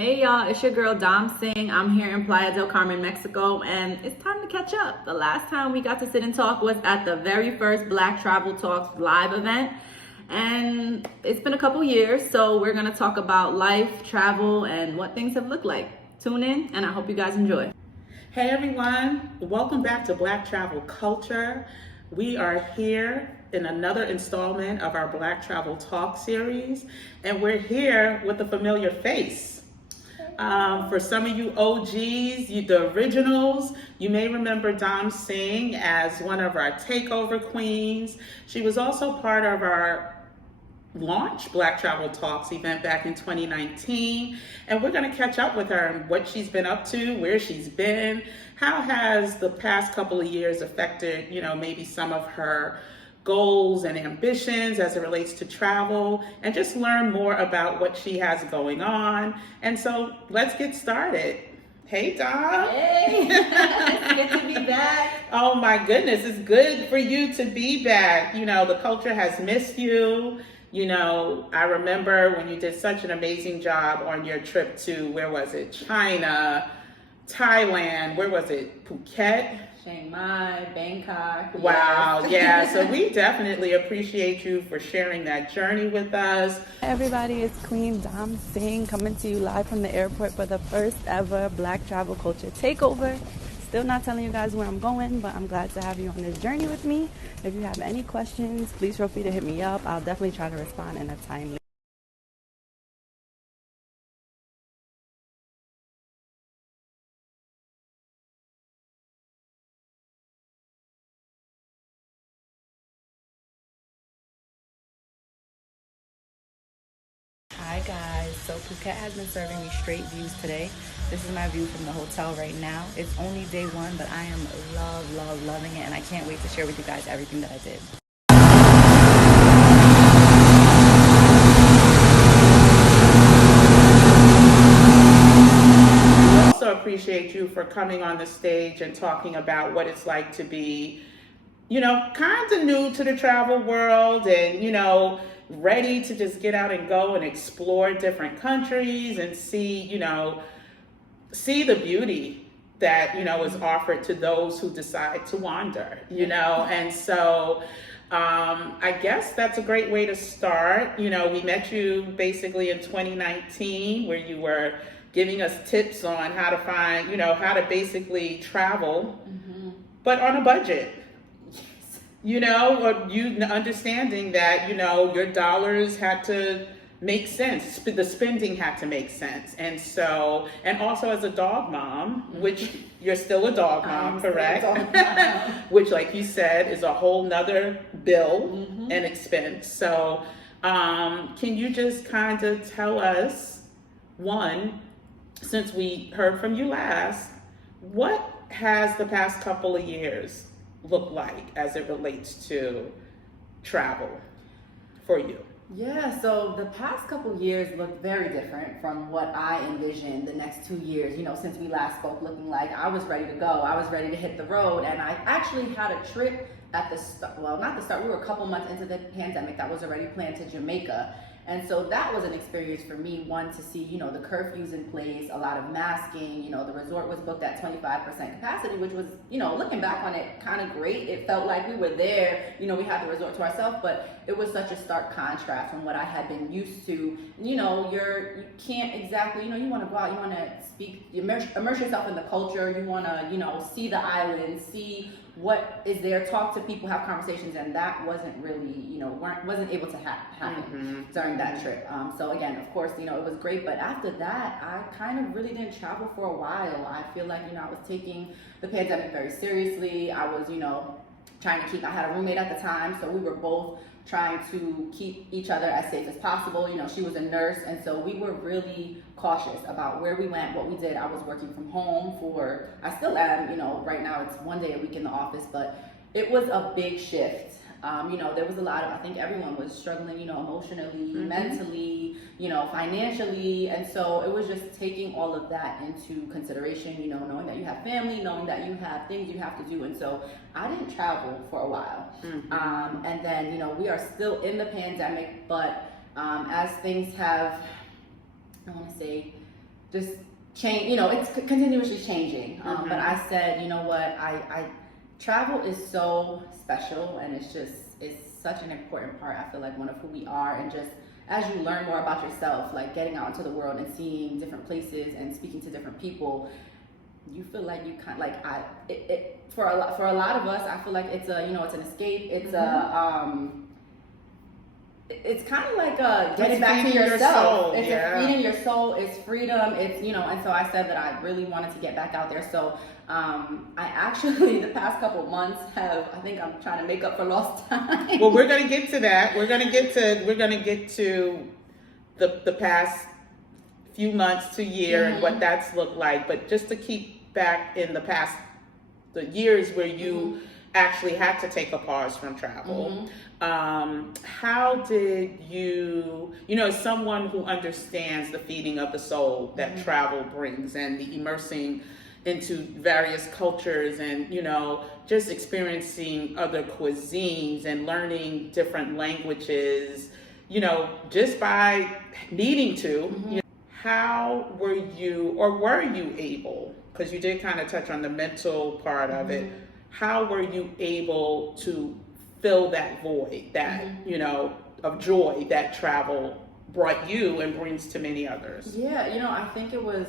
Hey y'all, it's your girl Damsingh. I'm here in Playa del Carmen, Mexico, and it's time to catch up. The last time we got to sit and talk was at the very first Black Travel Talks live event, and it's been a couple years, so we're gonna talk about life, travel, and what things have looked like. Tune in, and I hope you guys enjoy. Hey everyone, welcome back to Black Travel Culture. We are here in another installment of our Black Travel Talk series, and we're here with a familiar face. For some of you OGs, the originals, you may remember Damsingh as one of our takeover queens. She was also part of our launch Black Travel Talks event back in 2019, and we're going to catch up with her and what she's been up to, where she's been, how has the past couple of years affected, maybe some of her goals and ambitions as it relates to travel, and just learn more about what she has going on. And so let's get started. Hey, Dom. Hey, it's good to be back. Oh my goodness, it's good for you to be back. The culture has missed you. I remember when you did such an amazing job on your trip to, where was it? China, Thailand, where was it? Phuket? Chiang Mai, Bangkok. Wow, Yes. yeah. So we definitely appreciate you for sharing that journey with us. Hi everybody, it's Queen Damsingh coming to you live from the airport for the first ever Black Travel Culture Takeover. Still not telling you guys where I'm going, but I'm glad to have you on this journey with me. If you have any questions, please feel free to hit me up. I'll definitely try to respond in a timely. Hi guys, so Phuket has been serving me straight views today. This is my view from the hotel right now. It's only day one, but I am loving it, and I can't wait to share with you guys everything that I did. We also appreciate you for coming on the stage and talking about what it's like to be, kind of new to the travel world and, ready to just get out and go and explore different countries and see the beauty that, is offered to those who decide to wander, and so I guess that's a great way to start. We met you basically in 2019 where you were giving us tips on how to find, how to basically travel, but on a budget. Or you understanding that, your dollars had to make sense. The spending had to make sense. And so, and also as a dog mom, which you're still a dog mom, correct? Which, like you said, is a whole nother bill and expense. So, can you just kind of tell us, one, since we heard from you last, what has the past couple of years look like as it relates to travel for you? Yeah, so the past couple years looked very different from what I envisioned the next 2 years, since we last spoke, looking like I was ready to go. I was ready to hit the road, and I actually had a trip at the start, well, not the start, we were a couple months into the pandemic that was already planned to Jamaica. And so that was an experience for me, one, to see, the curfews in place, a lot of masking, the resort was booked at 25% capacity, which was, looking back on it, kind of great. It felt like we were there, we had the resort to ourselves, but it was such a stark contrast from what I had been used to. You can't exactly, you want to go out, you want to speak, immerse yourself in the culture, you want to, see the island, see what is there, talk to people, have conversations, and that wasn't really, wasn't able to happen during that trip. So again, of course, it was great, but after that, I kind of really didn't travel for a while. I feel like, I was taking the pandemic very seriously. I was, trying to keep, I had a roommate at the time, so we were both trying to keep each other as safe as possible. She was a nurse, and so we were really cautious about where we went, what we did. I was working from home I still am, right now it's 1 day a week in the office, but it was a big shift. There was a lot of, I think everyone was struggling, emotionally, mentally, financially. And so it was just taking all of that into consideration, knowing that you have family, knowing that you have things you have to do. And so I didn't travel for a while. And then, we are still in the pandemic, but as things have, I want to say, just change, it's continuously changing. But I said, you know what, I travel is so special, and it's such an important part, I feel like, one of who we are. And just as you learn more about yourself, like getting out into the world and seeing different places and speaking to different people, you feel like you kind of like for a lot of us, I feel like it's a, it's an escape. It's it's kind of like getting back to yourself. It's feeding your soul. It's freedom. It's, and so I said that I really wanted to get back out there. So I actually, the past couple months I think I'm trying to make up for lost time. Well, we're going to get to that. We're going to get to the past few months to year and what that's looked like. But just to keep back in the years where you actually had to take a pause from travel. How did you, as someone who understands the feeding of the soul that travel brings, and the immersing into various cultures, and, just experiencing other cuisines and learning different languages, just by needing to, how were you able, because you did kind of touch on the mental part of it, how were you able to fill that void, that, of joy that travel brought you and brings to many others? Yeah, I think it was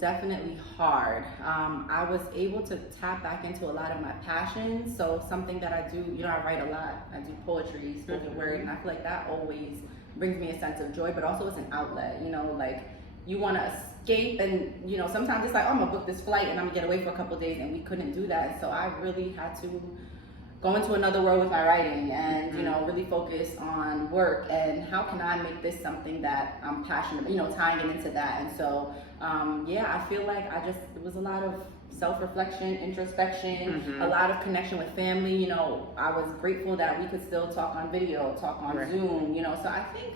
definitely hard. I was able to tap back into a lot of my passions. So something that I do, I write a lot. I do poetry, spoken word, and I feel like that always brings me a sense of joy, but also it's an outlet, like you want to escape, and sometimes it's like, oh, I'm gonna book this flight and I'm gonna get away for a couple of days, and we couldn't do that. So I really had to go into another world with my writing, and really focus on work and how can I make this something that I'm passionate about, tying it into that. And so I feel like it was a lot of self-reflection, introspection, a lot of connection with family. I was grateful that we could still talk on video, talk on Zoom, so I think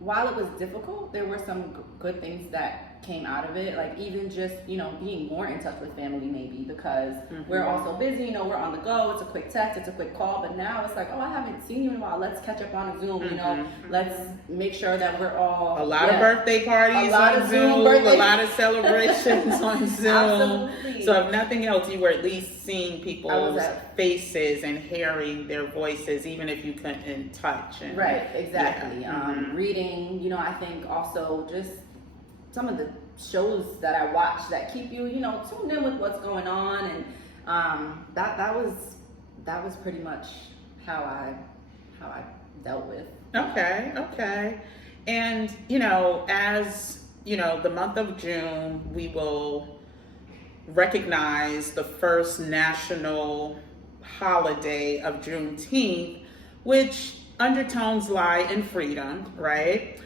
while it was difficult, there were some good things that came out of it, like even just being more in touch with family, maybe because we're all so busy, we're on the go, it's a quick text, it's a quick call, but now it's like, oh, I haven't seen you in a while, let's catch up on Zoom, let's make sure that we're all a lot of birthday parties on Zoom, a lot of celebrations on Zoom. Absolutely. So if nothing else, you were at least seeing people's faces and hearing their voices, even if you couldn't touch. Right, exactly. Reading, I think also just some of the shows that I watch that keep you, tuned in with what's going on, and that was pretty much how I dealt with. Okay. And as the month of June, we will recognize the first national holiday of Juneteenth, which undertones lie in freedom, right?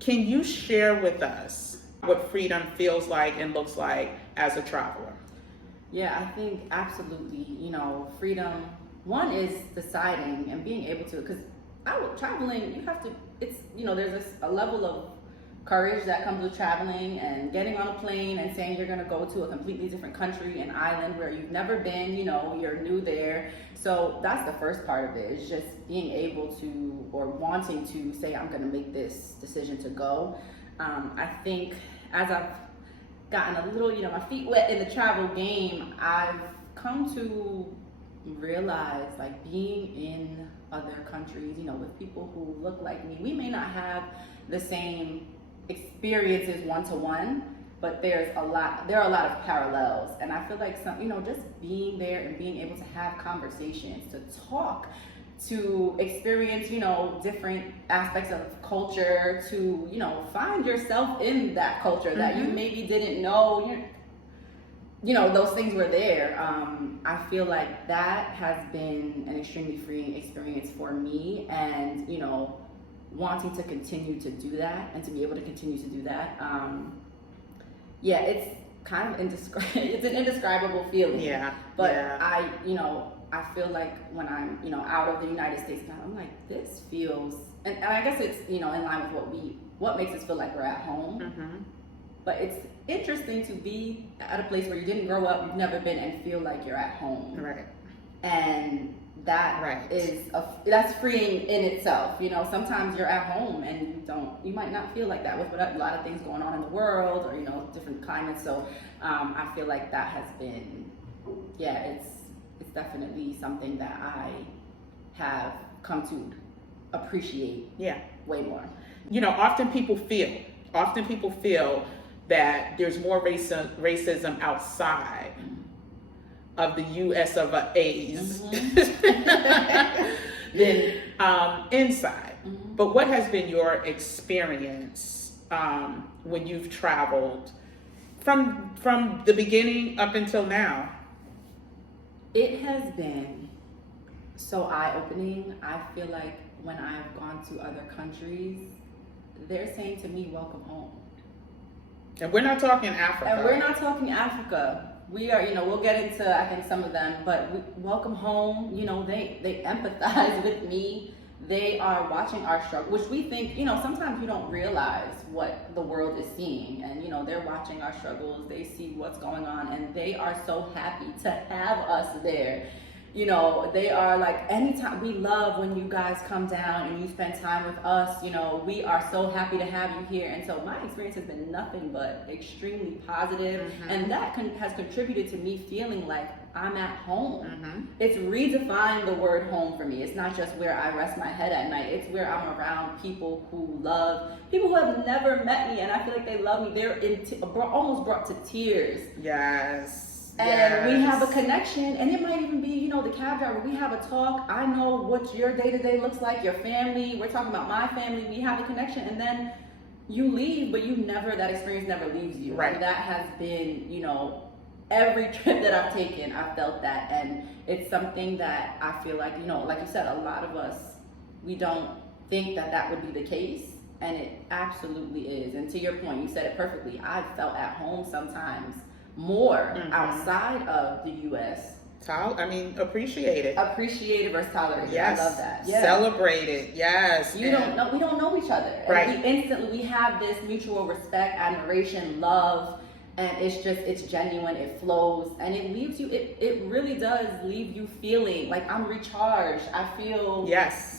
Can you share with us what freedom feels like and looks like as a traveler? Yeah, I think absolutely. Freedom, one is deciding and being able to, because traveling, you have to, it's, there's a level of courage that comes with traveling and getting on a plane and saying you're going to go to a completely different country, an island where you've never been, you're new there. So that's the first part of it, is just being able to, or wanting to say, I'm going to make this decision to go. I think as I've gotten a little, my feet wet in the travel game, I've come to realize, like, being in other countries, with people who look like me, we may not have the same experiences one-to-one, but there are a lot of parallels. And I feel like just being there and being able to have conversations, to talk, to experience, different aspects of culture, to, find yourself in that culture that you maybe didn't know, those things were there. I feel like that has been an extremely freeing experience for me, and, wanting to continue to do that and to be able to continue to do that. It's kind of it's an indescribable feeling. Yeah. But I feel like when I'm, out of the United States, I'm like, this feels, and I guess it's, in line with what makes us feel like we're at home. But it's interesting to be at a place where you didn't grow up, you've never been, and feel like you're at home. Right. And that that's freeing in itself. You know, sometimes you're at home and you might not feel like that with a lot of things going on in the world, or, you know, different climates. So I feel like that has been, it's definitely something that I have come to appreciate way more. You know, often people feel that there's more racism outside of the U.S. of A's than inside. But what has been your experience when you've traveled from the beginning up until now? It has been so eye-opening. I feel like when I've gone to other countries, they're saying to me, welcome home. And we're not talking Africa. We are, you know, we'll get into, I think, some of them, but welcome home. You know, they empathize with me. They are watching our struggle, which we think, you know, sometimes you don't realize what the world is seeing. And, you know, they're watching our struggles. They see what's going on, and they are so happy to have us there. You know, they are like, anytime, we love when you guys come down and you spend time with us. You know, we are so happy to have you here. And so my experience has been nothing but extremely positive. And that has contributed to me feeling like I'm at home. It's redefined the word home for me. It's not just where I rest my head at night. It's where I'm around people who have never met me, and I feel like they love me. They're almost brought to tears. Yes. And we have a connection, and it might even be, you know, the cab driver. We have a talk. I know what your day-to-day looks like, your family. We're talking about my family. We have a connection, and then you leave, but that experience never leaves you. Right. And that has been, you know, every trip that I've taken, I've felt that. And it's something that I feel like, you know, like you said, a lot of us, we don't think that would be the case, and it absolutely is. And to your point, you said it perfectly. I've felt at home sometimes more outside of the U.S. Appreciate it. Appreciate it versus tolerate it. Yes. I love that. Yeah. Celebrate it. Yes. We don't know each other. Right. And we have this mutual respect, admiration, love, and it's genuine, it flows, and it leaves you, it really does leave you feeling like I'm recharged. I feel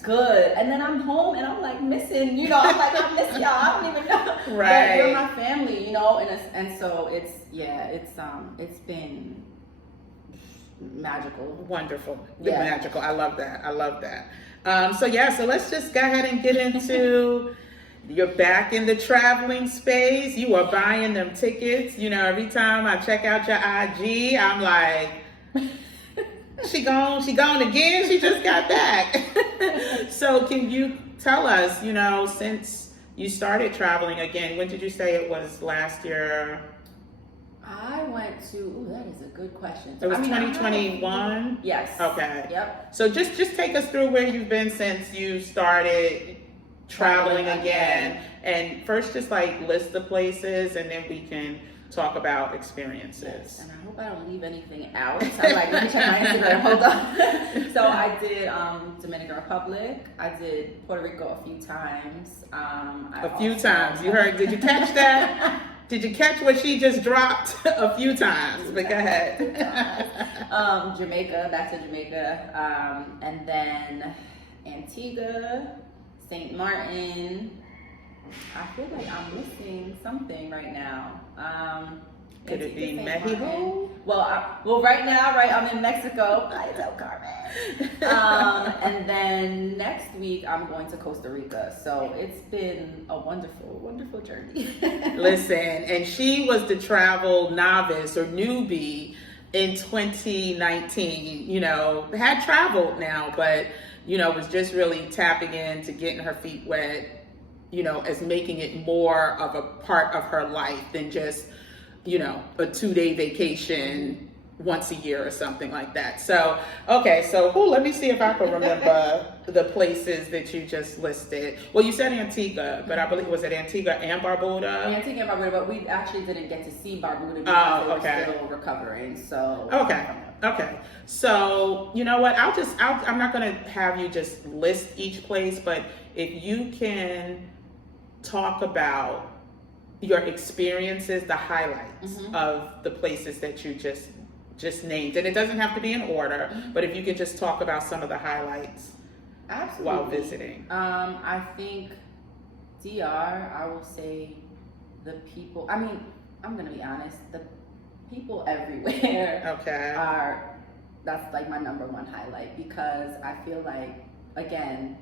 good. And then I'm home and I'm like missing, you know, I'm like, I miss y'all. I don't even know. Right. But you're my family, you know, and so it's been magical. Wonderful. Yeah. Magical. I love that. So let's just go ahead and get into you're back in the traveling space. You are buying them tickets. You know, every time I check out your IG, I'm like, she gone again. She just got back. So can you tell us, you know, since you started traveling again, when did you say it was last year? I went to, that is a good question. It was 2021? Yes. Okay. Yep. So just take us through where you've been since you started traveling again. And first just like list the places, and then we can talk about experiences. Yes, and I hope I don't leave anything out. I'm like, let me check my Instagram, hold on. So I did Dominican Republic. I did Puerto Rico a few times. You heard, did you catch that? Did you catch what she just dropped? A few times, but go ahead. Jamaica, back to Jamaica, and then Antigua, St. Martin. I feel like I'm missing something right now. Could it be Mexico? Well, right now, I'm in Mexico. Playa del Carmen. And then next week, I'm going to Costa Rica. So it's been a wonderful, wonderful journey. Listen, and she was the travel novice or newbie in 2019. You know, had traveled now, but, you know, was just really tapping into getting her feet wet, you know, as making it more of a part of her life than just, you know, a 2-day vacation once a year or something like that. So, okay, so let me see if I can remember the places that you just listed. Well, you said Antigua, but I believe, was it Antigua and Barbuda? Antigua and Barbuda, but we actually didn't get to see Barbuda because we were still recovering. So Okay. So, you know what? I'm not going to have you just list each place, but if you can talk about your experiences, the highlights of the places that you just just named? And it doesn't have to be in order, but if you could just talk about some of the highlights. Absolutely. While visiting. I think DR, I will say the people, I mean, I'm going to be honest, the people everywhere that's like my number one highlight, because I feel like, again,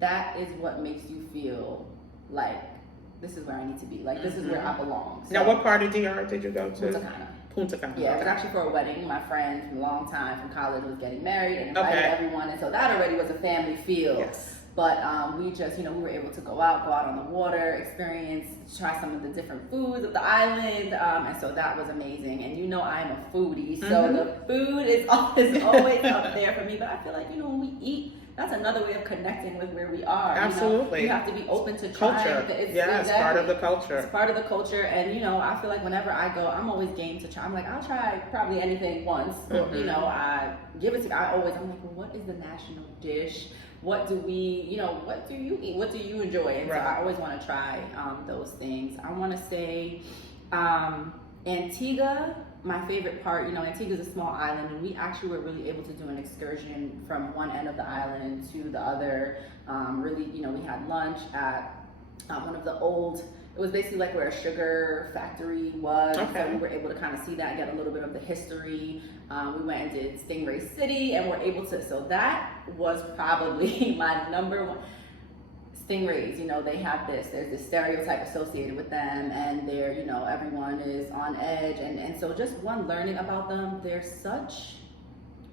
that is what makes you feel like this is where I need to be. Like, this is where I belong. So, now, what part of DR did you go to? Punta Cana. Yeah, it was actually for a wedding. My friend from a long time from college was getting married and invited everyone, and so that already was a family feel. Yes. But we just, we were able to go out on the water, experience, try some of the different foods of the island, and so that was amazing. And I'm a foodie, so the food is always up there for me. But I feel like, when we eat, that's another way of connecting with where we are. Absolutely. You have to be open to trying. Culture. It's part of the culture. It's part of the culture, and I feel like whenever I go, I'm always game to try. I'm like, I'll try probably anything once. I give it to. I'm like, well, what is the national dish? What do we, what do you eat? What do you enjoy? And so I always want to try those things. I want to say Antigua, my favorite part. Antigua is a small island, and we actually were really able to do an excursion from one end of the island to the other. We had lunch at one of the old, it was basically like where a sugar factory was. So we were able to kind of see that and get a little bit of the history. We went and did Stingrays City, and we're able to, so that was probably my number one. Stingrays, they have there's this stereotype associated with them, and they're, everyone is on edge. And so just learning about them, they're such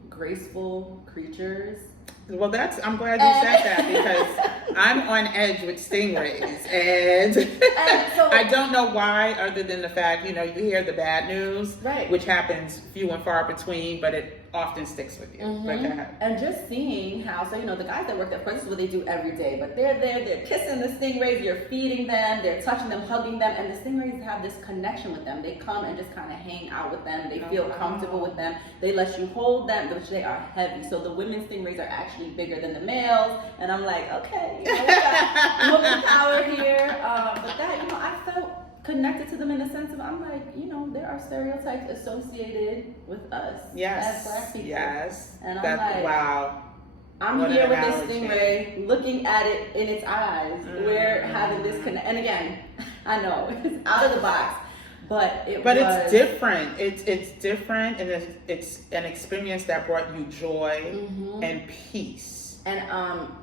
graceful creatures. Well, I'm glad you said that, because I'm on edge with stingrays, and so, I don't know why, other than the fact, you hear the bad news, which happens few and far between, but it often sticks with you. And just seeing how, so the guys that work there, of course, this is what they do every day, but they're there, they're kissing the stingrays, you're feeding them, they're touching them, hugging them, and the stingrays have this connection with them. They come and just kind of hang out with them. They feel comfortable with them. They let you hold them, which they are heavy. So the women stingrays are actually bigger than the males, and I'm like, okay, we got woman power here. But that, I felt connected to them in the sense of, I'm like, there are stereotypes associated with us as Black people. Yes. And I'm like, wow. I'm here with this stingray, looking at it in its eyes. We're having this connect. And again, I know it's out of the box, but it's different. It's different, and it's an experience that brought you joy and peace. And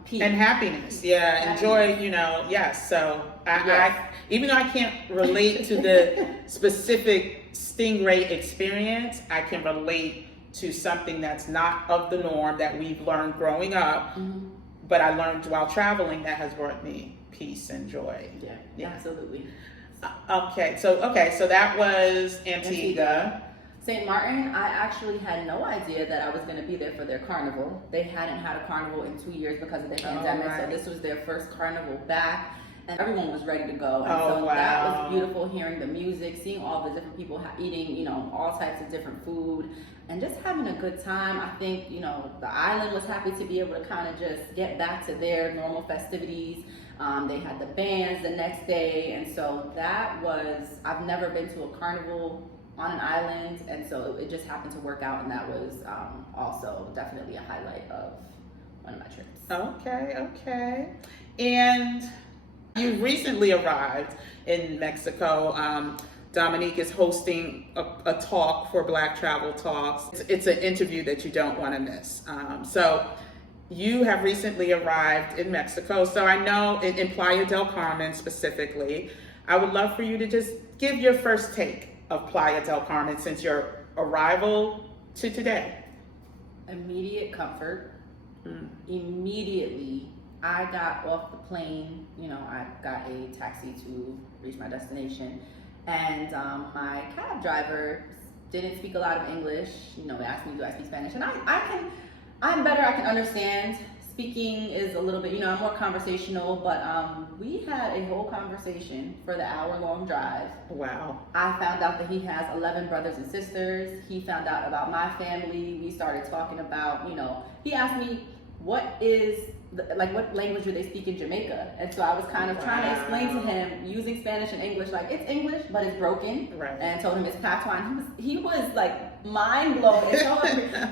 peace. And happiness. Yeah, enjoy, yes. So I even though I can't relate to the specific stingray experience, I can relate to something that's not of the norm that we've learned growing up, but I learned while traveling that has brought me peace and joy. Yeah. Absolutely. Okay, so that was Antigua. St. Martin, I actually had no idea that I was going to be there for their carnival. They hadn't had a carnival in 2 years because of the pandemic, so this was their first carnival back, and everyone was ready to go. And that was beautiful, hearing the music, seeing all the different people eating, all types of different food, and just having a good time. I think, the island was happy to be able to kind of just get back to their normal festivities. They had the bands the next day, and so that was, I've never been to a carnival on an island, and so it just happened to work out, and that was also definitely a highlight of one of my trips. Okay. And you recently arrived in Mexico. Dominique is hosting a talk for Black Travel Talks. It's an interview that you don't want to miss. So you have recently arrived in Mexico. So I know in Playa del Carmen specifically, I would love for you to just give your first take of Playa del Carmen since your arrival to today. Immediate comfort. Immediately, I got off the plane. I got a taxi to reach my destination, and my cab driver didn't speak a lot of English. They asked me, do I speak Spanish? And I'm better. I can understand. Speaking is a little bit, I'm more conversational, but we had a whole conversation for the hour-long drive. Wow. I found out that he has 11 brothers and sisters. He found out about my family. We started talking about, he asked me, what is like, what language do they speak in Jamaica? And so I was kind of trying to explain to him using Spanish and English, like, it's English, but it's broken. Right. And told him it's patois. He was like mind blown. And so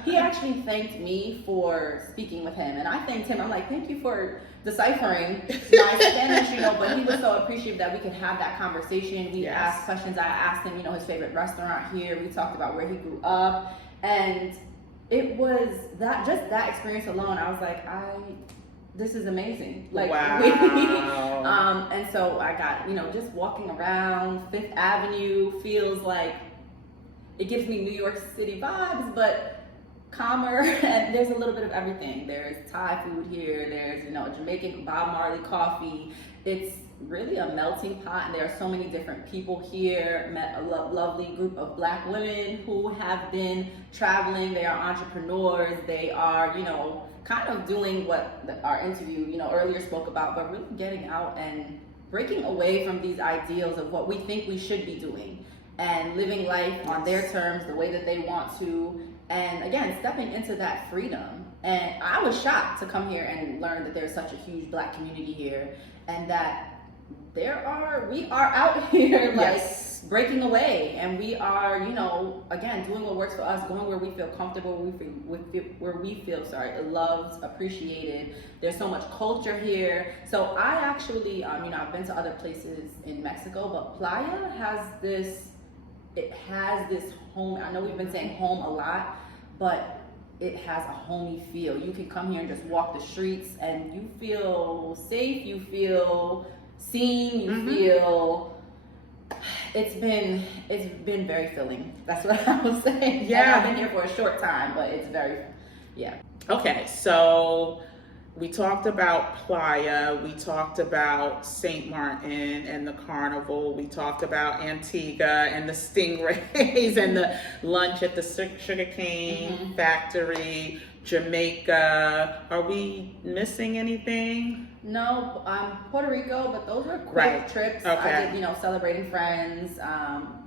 he actually thanked me for speaking with him, and I thanked him. I'm like, thank you for deciphering my Spanish, you know. But he was so appreciative that we could have that conversation. We asked questions. I asked him, you know, his favorite restaurant here. We talked about where he grew up, and it was that, just that experience alone, I was like, this is amazing. Like, wow. And so I got, you know, just walking around Fifth Avenue feels like, it gives me New York City vibes, but calmer, and there's a little bit of everything. There's Thai food here, there's, you know, Jamaican Bob Marley coffee. It's really a melting pot, and there are so many different people here. Met a lovely group of Black women who have been traveling. They are entrepreneurs. They are, you know, kind of doing what our interview, you know, earlier spoke about, but really getting out and breaking away from these ideals of what we think we should be doing, and living life on their terms, the way that they want to, and again, stepping into that freedom. And I was shocked to come here and learn that there's such a huge Black community here, and that we are out here, like, breaking away, and we are, you know, again, doing what works for us, going where we feel comfortable, where we feel loved, appreciated. There's so much culture here. So I actually, you know, I've been to other places in Mexico, but Playa has this home. I know we've been saying home a lot, but it has a homey feel. You can come here and just walk the streets, and you feel safe, you feel seen, you feel, it's been very filling. That's what I was saying. Yeah. And I've been here for a short time, but it's very, Okay, so we talked about Playa, we talked about St. Martin and the carnival, we talked about Antigua and the Stingrays and the lunch at the sugarcane factory, Jamaica. Are we missing anything? No, Puerto Rico, but those were quick trips. Okay. I did, you know, celebrating friends,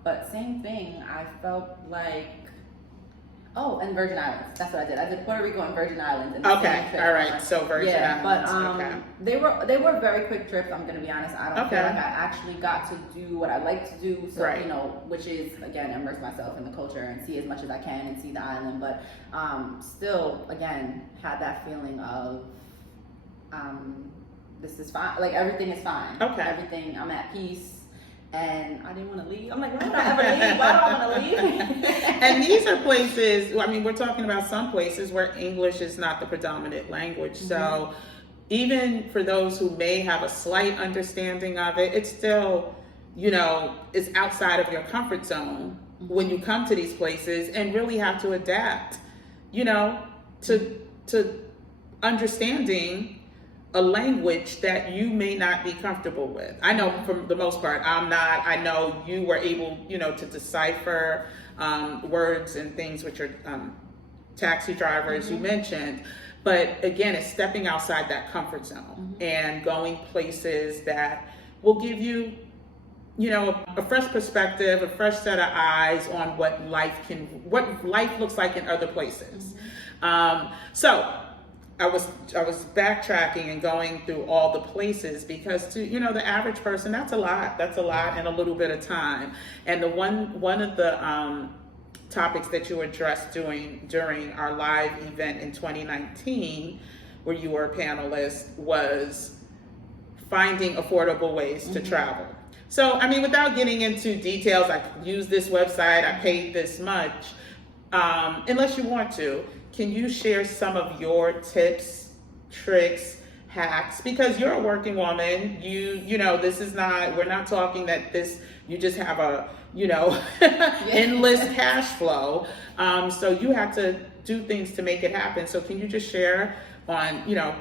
but same thing. I felt like, and Virgin Islands. That's what I did. I did Puerto Rico and Virgin Islands. In the same trip. All right. So Virgin Islands. But they were very quick trips. I'm gonna be honest. I don't feel like I actually got to do what I like to do. So you know, which is, again, immerse myself in the culture and see as much as I can and see the island. But still, again, had that feeling of this is fine. Like, everything is fine. Okay. Everything. I'm at peace. And I didn't want to leave. I'm like, why would I ever leave? Why do I want to leave? And these are places, I mean, we're talking about some places where English is not the predominant language. So even for those who may have a slight understanding of it, it's still, you know, it's outside of your comfort zone when you come to these places, and really have to adapt, you know, to understanding a language that you may not be comfortable with. I know for the most part, I'm not. I know you were able, you know, to decipher words and things, which are taxi drivers you mentioned. But again, it's stepping outside that comfort zone and going places that will give you, you know, a fresh perspective, a fresh set of eyes on what life looks like in other places. So I was backtracking and going through all the places, because to, you know, the average person, that's a lot in a little bit of time. And the one of the topics that you addressed during our live event in 2019, where you were a panelist, was finding affordable ways to travel. So, I mean, without getting into details, I used this website, I paid this much, unless you want to. Can you share some of your tips, tricks, hacks? Because you're a working woman. You know, this is not, we're not talking that you just have a, you know, endless cash flow. So you have to do things to make it happen. So can you just share on, you know,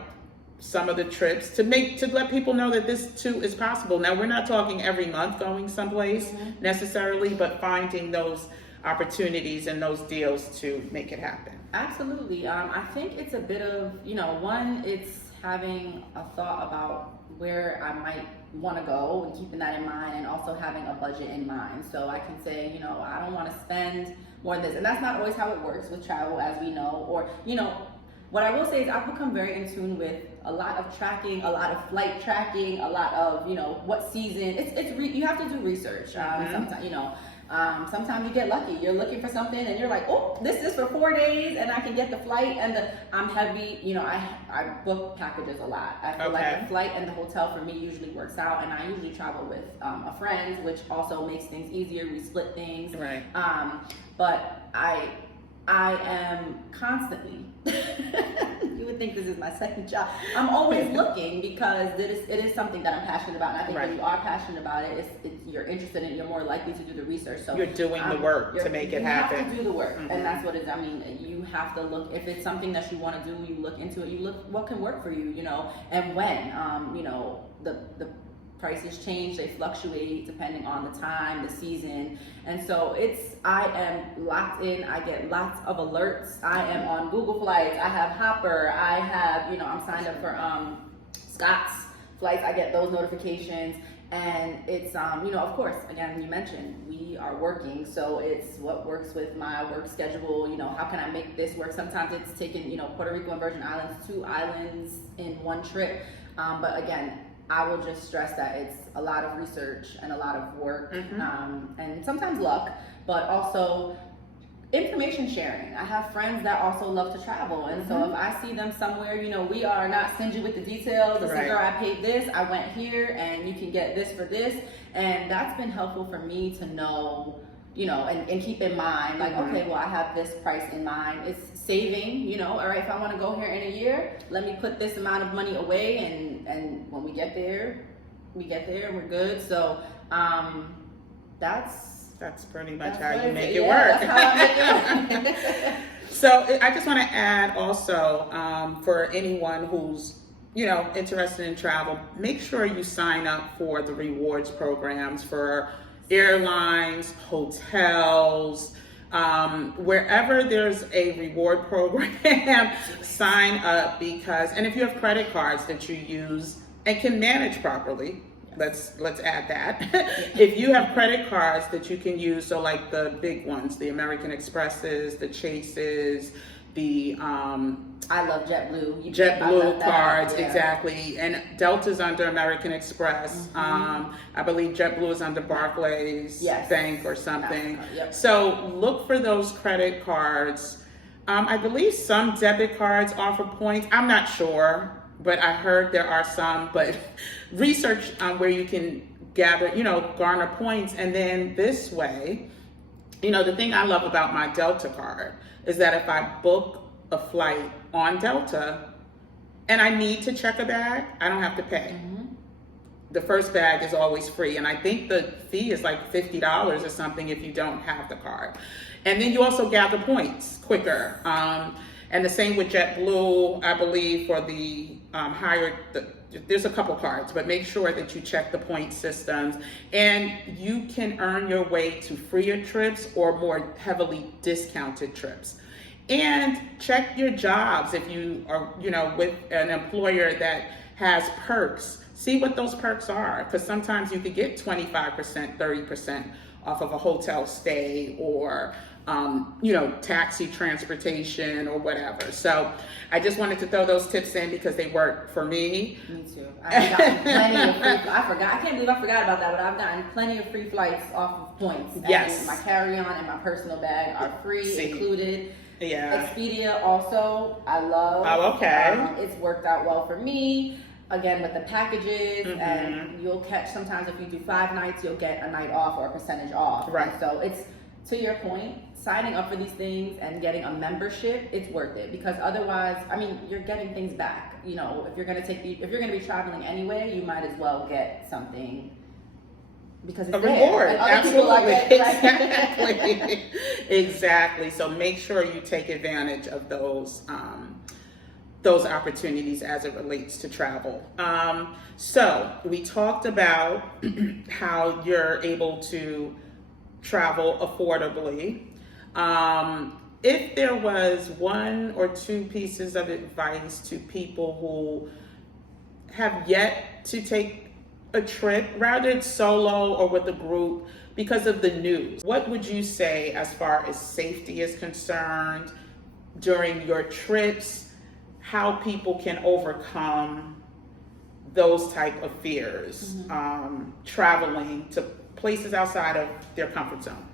some of the trips to let people know that this too is possible? Now, we're not talking every month going someplace necessarily, but finding those opportunities and those deals to make it happen. Absolutely. I think it's a bit of, you know, one, it's having a thought about where I might want to go and keeping that in mind, and also having a budget in mind. So I can say, you know, I don't want to spend more than this. And that's not always how it works with travel, as we know. Or, you know, what I will say is I've become very in tune with a lot of tracking, a lot of flight tracking, a lot of, you know, what season. You have to do research. Sometimes, you know, sometimes you get lucky. You're looking for something and you're like, oh, this is for 4 days and I can get the flight and I'm heavy. You know, I book packages a lot. I feel like the flight and the hotel for me usually works out, and I usually travel with a friend, which also makes things easier. We split things. Right. But I am constantly, you would think this is my second job. I'm always looking because it is something that I'm passionate about. And I think when you are passionate about it, you're interested in it, you're more likely to do the research. So you're doing the work to make it happen. You have to do the work. And that's what it is. I mean, you have to look, if it's something that you want to do, you look into it, you look what can work for you, you know, and when, you know, the prices change, they fluctuate depending on the time, the season. And so I am locked in, I get lots of alerts. I am on Google Flights, I have Hopper, I have, you know, I'm signed up for Scott's flights, I get those notifications. And it's, you know, of course, again, you mentioned we are working, so it's what works with my work schedule. You know, how can I make this work? Sometimes it's taking, you know, Puerto Rico and Virgin Islands, 2 islands in one trip. But again, I will just stress that it's a lot of research and a lot of work, and sometimes luck, but also information sharing. I have friends that also love to travel, and so if I see them somewhere, you know, we are not stingy with the details. It's like, girl, I paid this, I went here, and you can get this for this, and that's been helpful for me to know, you know, and keep in mind, like, okay, well, I have this price in mind. It's saving, you know, all right, if I want to go here in a year, let me put this amount of money away, and when we get there, and we're good. So that's pretty much how you make it work. That's how I make it work. So I just want to add also, for anyone who's, you know, interested in travel, make sure you sign up for the rewards programs for airlines, hotels, wherever there's a reward program, sign up, because, and if you have credit cards that you use and can manage properly, let's add that. If you have credit cards that you can use, so like the big ones, the American Expresses, the Chases, the I love JetBlue. JetBlue cards, exactly. And Delta's under American Express. I believe JetBlue is under Barclays Bank or something. So look for those credit cards. I believe some debit cards offer points. I'm not sure, but I heard there are some. But research where you can gather, you know, garner points. And then this way, you know, the thing I love about my Delta card is that if I book a flight on Delta and I need to check a bag, I don't have to pay. The first bag is always free, and I think the fee is like $50 or something if you don't have the card. And then you also gather points quicker. And the same with JetBlue, I believe, for the there's a couple cards, but make sure that you check the point systems, and you can earn your way to freer trips or more heavily discounted trips. And check your jobs if you are, you know, with an employer that has perks. See what those perks are, because sometimes you could get 25%, 30% off of a hotel stay, or you know, taxi transportation or whatever. So I just wanted to throw those tips in because they work for me. Me too. I've gotten plenty of free. I can't believe I forgot about that, but I've gotten plenty of free flights off of points. And my carry-on and my personal bag are free, included. Expedia also, I love. Oh, okay. It's worked out well for me. Again, with the packages, and you'll catch, sometimes if you do 5 nights, you'll get a night off or a percentage off. Right. And so it's, to your point, signing up for these things and getting a membership, it's worth it, because otherwise, I mean, you're getting things back. You know, if you're gonna be traveling anyway, you might as well get something, because it's a reward. Absolutely. Exactly. Exactly. So make sure you take advantage of those opportunities as it relates to travel. So we talked about how you're able to travel affordably. If there was 1 or 2 pieces of advice to people who have yet to take a trip, rather it's solo or with a group, because of the news, what would you say as far as safety is concerned during your trips? how people can overcome those type of fears, traveling to places outside of their comfort zone.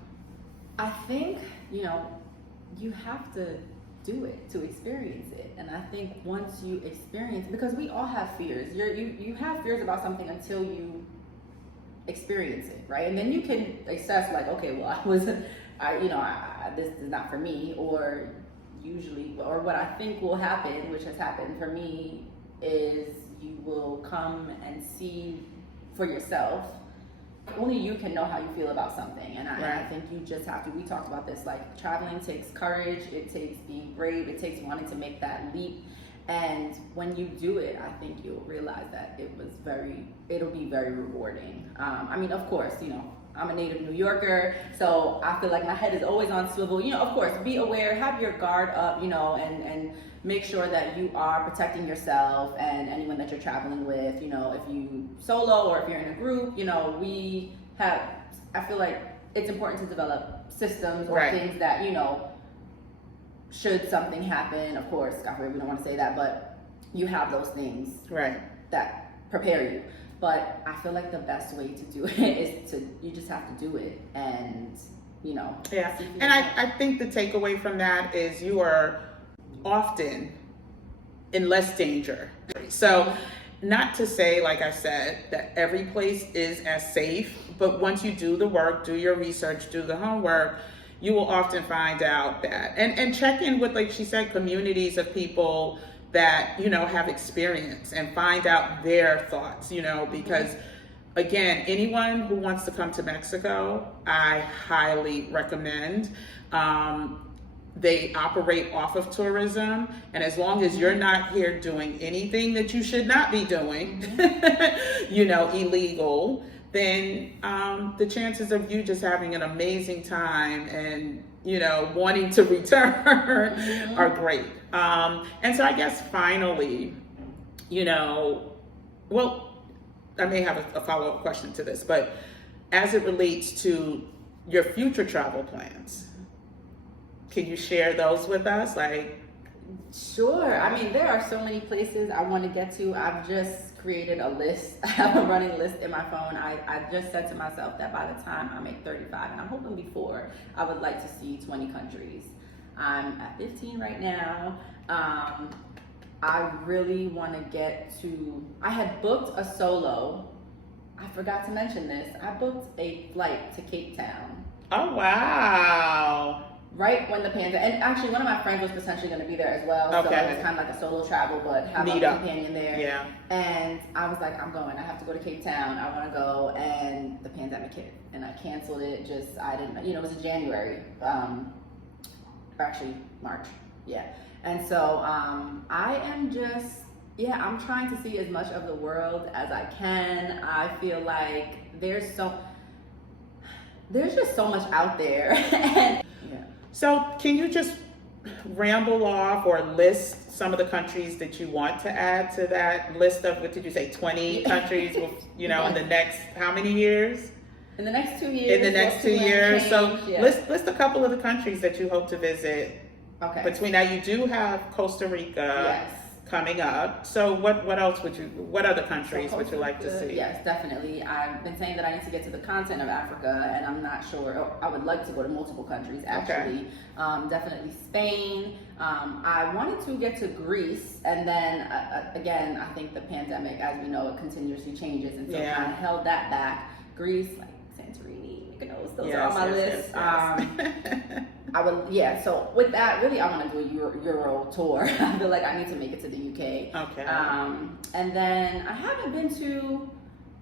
I think, you have to do it to experience it. And I think once you experience, because we all have fears. You have fears about something until you experience it, right? And then you can assess like, okay, well, this is not for me, or what I think will happen, which has happened for me, is you will come and see for yourself. Only you can know how you feel about something, and I think you just have to. We talked about this, like traveling takes courage, it takes being brave, it takes wanting to make that leap, and when you do it, I think you'll realize that it'll be very rewarding. Of course, I'm a native New Yorker, so I feel like my head is always on swivel. Of course, be aware, have your guard up, and make sure that you are protecting yourself and anyone that you're traveling with. If you solo or if you're in a group, I feel like it's important to develop systems or things that, should something happen, of course, God forbid, we don't want to say that, but you have those things that prepare you. But I feel like the best way to do it is you just have to do it and, Yeah, and I think the takeaway from that is you are often in less danger. So not to say, like I said, that every place is as safe, but once you do the work, do your research, do the homework, you will often find out that, and check in with, like she said, communities of people that, have experience and find out their thoughts, because again, anyone who wants to come to Mexico, I highly recommend. They operate off of tourism, and as long as you're not here doing anything that you should not be doing, illegal, then the chances of you just having an amazing time and wanting to return are great. And so I guess finally, I may have a follow-up question to this, but as it relates to your future travel plans, can you share those with us? Sure. There are so many places I want to get to. I've just created a list. I have a running list in my phone. I just said to myself that by the time I make 35, and I'm hoping before, I would like to see 20 countries. I'm at 15 right now. I really want to get to, I had booked a solo. I forgot to mention this. I booked a flight to Cape Town. Oh, wow. Right when the pandemic, and actually one of my friends was potentially going to be there as well. So it was kind of like a solo travel, but have a companion there. Yeah. And I was like, I'm going. I have to go to Cape Town. I want to go. And the pandemic hit, and I canceled it. I didn't. It was in January. Actually March. Yeah. And so I am just, I'm trying to see as much of the world as I can. I feel like there's just so much out there. And, So can you just ramble off or list some of the countries that you want to add to that list of, what did you say, 20 countries, in the next, how many years? In the next 2 years. In the next 2 years. So yeah. list a couple of the countries that you hope to visit. Okay. Between now, you do have Costa Rica coming up. So what other countries would you like to see? Yes, definitely. I've been saying that I need to get to the continent of Africa, and I'm not sure. I would like to go to multiple countries, actually. Okay. Definitely Spain. I wanted to get to Greece, and then again, I think the pandemic, as we know, it continuously changes, and so kind of held that back. Greece, like Santorini, Mykonos, those are on my list. I would, so with that, really, I want to do a Euro tour. I feel like I need to make it to the UK. Okay. And then I haven't been to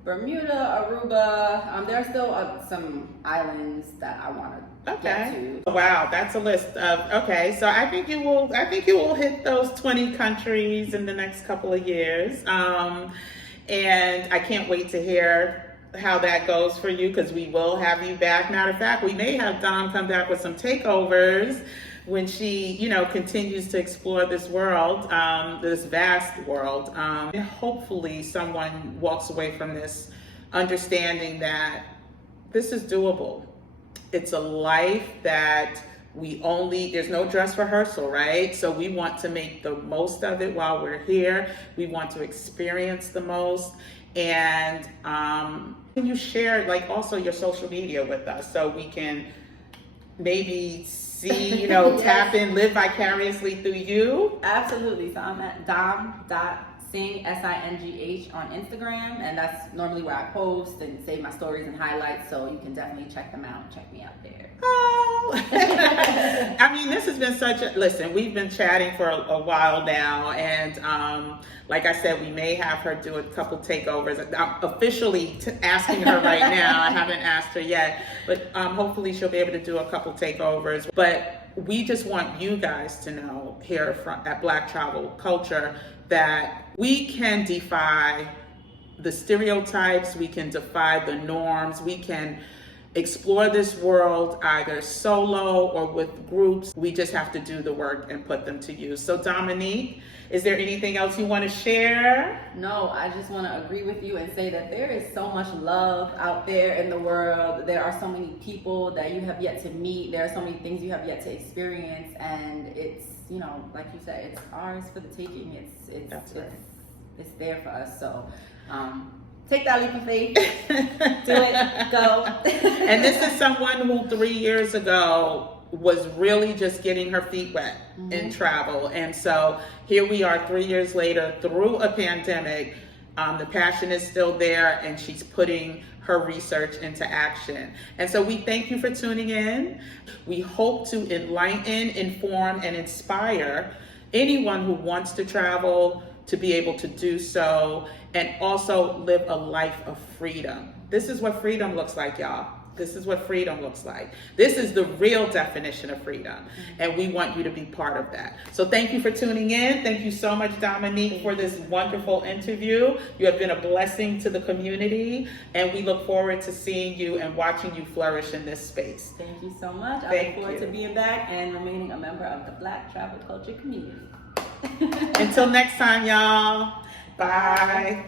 Bermuda, Aruba. There are still some islands that I want to get to. Wow, that's a list of, so I think you will hit those 20 countries in the next couple of years. And I can't wait to hear how that goes for you, because we will have you back. Matter of fact, we may have Dom come back with some takeovers when she, continues to explore this world, this vast world. And hopefully someone walks away from this understanding that this is doable. It's a life that there's no dress rehearsal, right? So we want to make the most of it while we're here. We want to experience the most. And can you share like also your social media with us so we can maybe see, you know, Yes. tap in, live vicariously through you? Absolutely. So I'm at dom.sing, S-I-N-G-H on Instagram, and that's normally where I post and save my stories and highlights, so you can definitely check them out. Check me out there. Oh. I mean, this has been listen, we've been chatting for a while now, and like I said, we may have her do a couple takeovers. I'm officially asking her right now. I haven't asked her yet, but hopefully she'll be able to do a couple takeovers. But we just want you guys to know here at Black Travel Culture that we can defy the stereotypes, we can defy the norms, we can explore this world either solo or with groups. We just have to do the work and put them to use. So Dominique, is there anything else you want to share? No, I just want to agree with you and say that there is so much love out there in the world. There are so many people that you have yet to meet. There are so many things you have yet to experience, and it's, you know, like you said, it's ours for the taking. It's there for us. So take that leap of faith. Do it. Go. And this is someone who 3 years ago was really just getting her feet wet in travel. And so here we are 3 years later through a pandemic. The passion is still there, and she's putting her research into action. And so we thank you for tuning in. We hope to enlighten, inform, and inspire anyone who wants to travel to be able to do so, and also live a life of freedom. This is what freedom looks like, y'all. This is what freedom looks like. This is the real definition of freedom, and we want you to be part of that. So thank you for tuning in. Thank you so much, Dominique, for this wonderful interview. You have been a blessing to the community, and we look forward to seeing you and watching you flourish in this space. Thank you so much. I Thank look forward you. to being back and remaining a member of the Black Travel Culture community. Until next time, y'all. Bye.